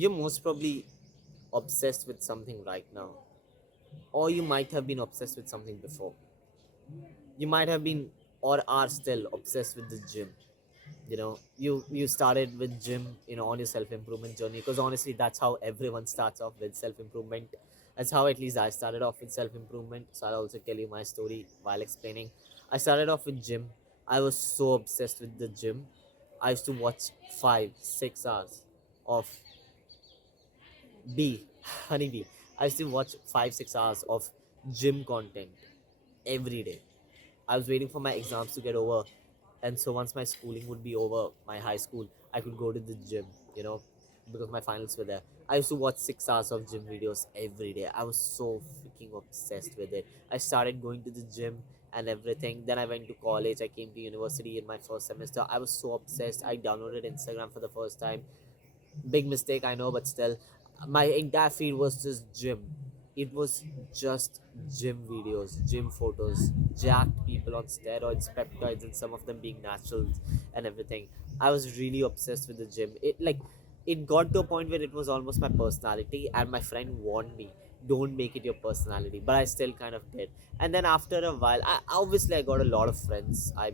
you're most probably obsessed with something right now, or you might have been obsessed with something before. You might have been or are still obsessed with the gym. You started with gym, on your self improvement journey, because honestly that's how everyone starts off, with self improvement. That's how at least I started off, with self improvement. So I'll also tell you my story while explaining. I started off with gym. I was so obsessed with the gym. I used to watch 5 6 hours of B, honeybee. I used to watch 5 6 hours of gym content every day. I was waiting for my exams to get over, and so once my schooling would be over, my high school, I could go to the gym, because my finals were there. I used to watch 6 hours of gym videos every day. I was so freaking obsessed with it. I started going to the gym and everything. Then I went to college. I came to university in my first semester. I was so obsessed. I downloaded Instagram for the first time. Big mistake, I know, but still, my entire feed was just gym. It was just gym videos, gym photos, jacked people on steroids, peptides, and some of them being natural and everything. I was really obsessed with the gym. It got to a point where it was almost my personality, and my friend warned me, don't make it your personality, but I still kind of did. And then after a while, I got a lot of friends. I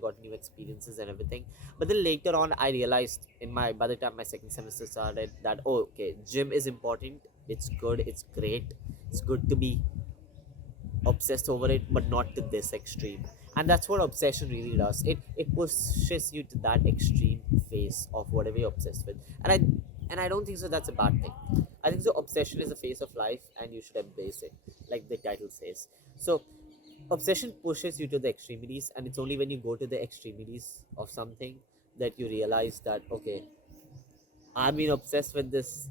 got new experiences and everything. But then later on, I realized, by the time my second semester started, that, oh, okay, gym is important. It's good, it's great, it's good to be obsessed over it, but not to this extreme. And that's what obsession really does. It pushes you to that extreme phase of whatever you're obsessed with. And I don't think so that's a bad thing. I think so obsession is a phase of life, and you should embrace it, like the title says. So obsession pushes you to the extremities, and it's only when you go to the extremities of something that you realize that, okay, I've been obsessed with this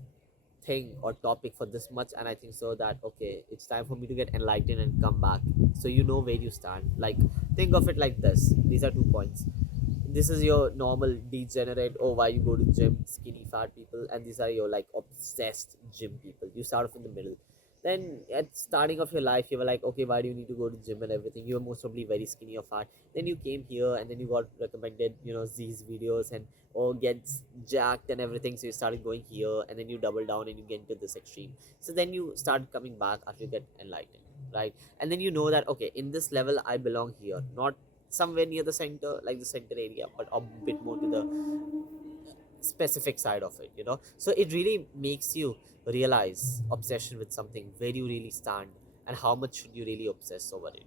thing or topic for this much, and I think so that, okay, it's time for me to get enlightened and come back. So you know where you stand. Like, think of it like this. These are 2 points. This is your normal degenerate, oh, why you go to gym, skinny fat people, and these are your like obsessed gym people. You start off in the middle. Then at starting of your life, you were like, okay, why do you need to go to gym and everything? You were most probably very skinny or fat. Then you came here, and then you got recommended, these videos, and or gets jacked and everything. So you started going here, and then you double down and you get into this extreme. So then you start coming back after you get enlightened, right? And then you know that, okay, in this level I belong here, not somewhere near the center, like the center area, but a bit more to the specific side of it. So it really makes you realize obsession with something, where you really stand, and how much should you really obsess over it.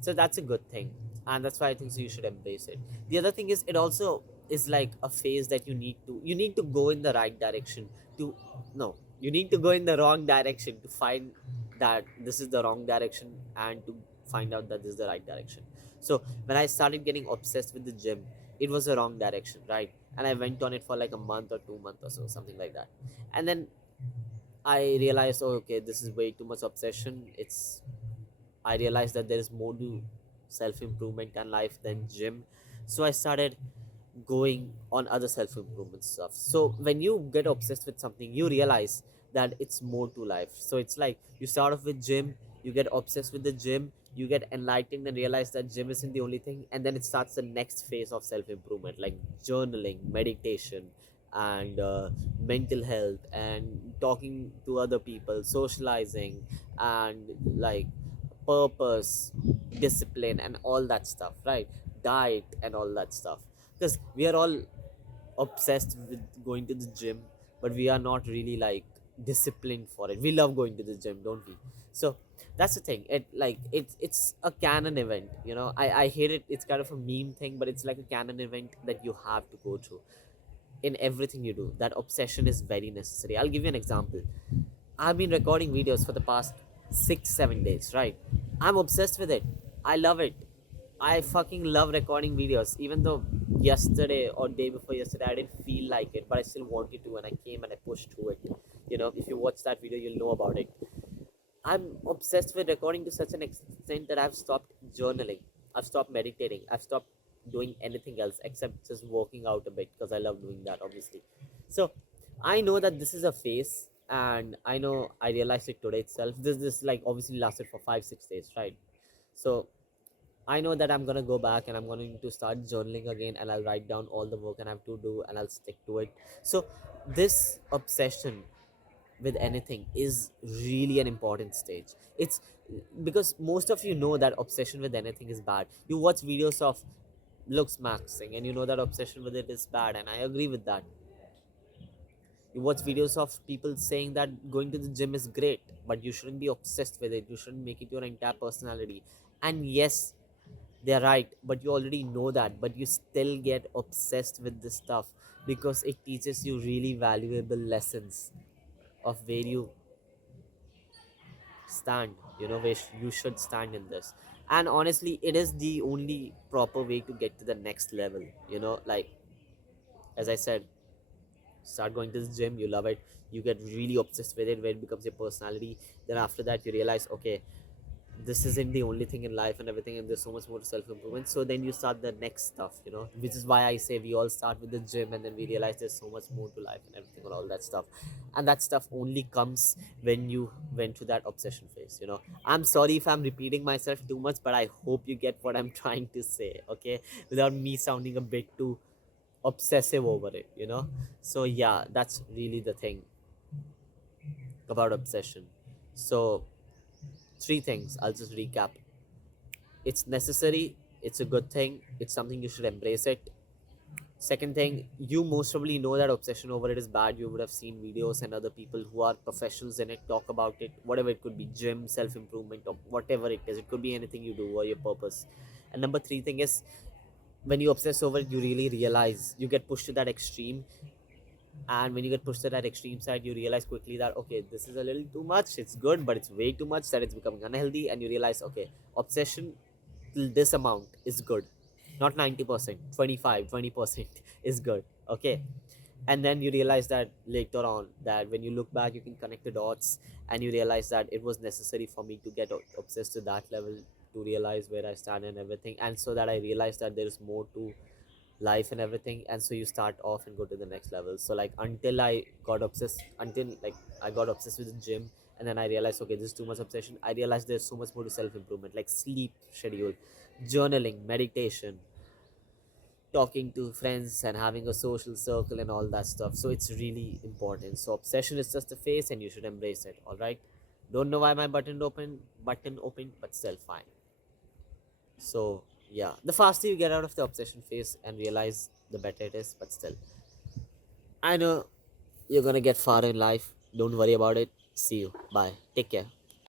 So that's a good thing, and that's why I think so you should embrace it. The other thing is, it also is like a phase that you need to go in the right direction to no you need to go in the wrong direction to find that this is the wrong direction, and to find out that this is the right direction. So when I started getting obsessed with the gym, it was the wrong direction, right? And I went on it for like a month or 2 months or so, something like that. And then I realized, oh, okay, this is way too much obsession. I realized that there is more to self improvement and life than gym. So I started going on other self improvement stuff. So when you get obsessed with something, you realize that it's more to life. So it's like you start off with gym, you get obsessed with the gym, you get enlightened and realize that gym isn't the only thing, and then it starts the next phase of self improvement, like journaling, meditation, and mental health, and talking to other people, socializing, and like purpose, discipline, and all that stuff, right? Diet and all that stuff, because we are all obsessed with going to the gym, but we are not really like disciplined for it. We love going to the gym, don't we? So that's the thing. It's a canon event. I hate it. It's kind of a meme thing, but it's like a canon event that you have to go through in everything you do. That obsession is very necessary. I'll give you an example. I've been recording videos for the past 6 7 days, right? I'm obsessed with it. I love it. I fucking love recording videos, even though yesterday or day before yesterday I didn't feel like it, but I still wanted to, and I came and I pushed through it. If you watch that video, you'll know about it. I'm obsessed with recording to such an extent that I've stopped journaling. I've stopped meditating. I've stopped doing anything else except just working out a bit, because I love doing that, obviously. So I know that this is a phase, and I know I realized it today itself. This like obviously lasted for 5 6 days, right? So I know that I'm gonna go back and I'm going to start journaling again, and I'll write down all the work and I have to do, and I'll stick to it. So this obsession with anything is really an important stage. It's because most of you know that obsession with anything is bad. You watch videos of looks maxing and you know that obsession with it is bad, and I agree with that. You watch videos of people saying that going to the gym is great, but you shouldn't be obsessed with it, you shouldn't make it your entire personality. And yes, they're right, but you already know that, but you still get obsessed with this stuff because it teaches you really valuable lessons of where you stand, where you should stand in this. And honestly, it is the only proper way to get to the next level. Like, as I said, start going to the gym, you love it, you get really obsessed with it where it becomes your personality. Then after that you realize, okay, this isn't the only thing in life and everything, and there's so much more to self-improvement. So then you start the next stuff, which is why I say we all start with the gym and then we realize there's so much more to life and everything and all that stuff. And that stuff only comes when you went to that obsession phase. I'm sorry if I'm repeating myself too much, but I hope you get what I'm trying to say, okay, without me sounding a bit too obsessive over it. So yeah, that's really the thing about obsession. So three things, I'll just recap. It's necessary, it's a good thing, it's something you should embrace it. Second thing, you most probably know that obsession over it is bad. You would have seen videos and other people who are professionals in it talk about it, whatever it could be, gym, self-improvement, or whatever it is. It could be anything you do or your purpose. And number three thing is, when you obsess over it, you really realize you get pushed to that extreme. And when you get pushed to that extreme side, you realize quickly that, okay, this is a little too much, it's good, but it's way too much, that it's becoming unhealthy. And you realize, okay, obsession till this amount is good, not 90%, 25, 20% is good, okay. And then you realize that later on, that when you look back, you can connect the dots, and you realize that it was necessary for me to get obsessed to that level, to realize where I stand and everything, and so that I realized that there is more to life and everything. And so you start off and go to the next level. So like, until like I got obsessed with the gym, and then I realized, okay, this is too much obsession. I realized there's so much more to self-improvement, like sleep schedule, journaling, meditation, talking to friends, and having a social circle and all that stuff. So it's really important. So obsession is just a phase and you should embrace it. All right, don't know why my button opened, but still fine. So yeah, the faster you get out of the obsession phase and realize, the better it is. But still, I know you're gonna get far in life. Don't worry about it. See you. Bye. Take care.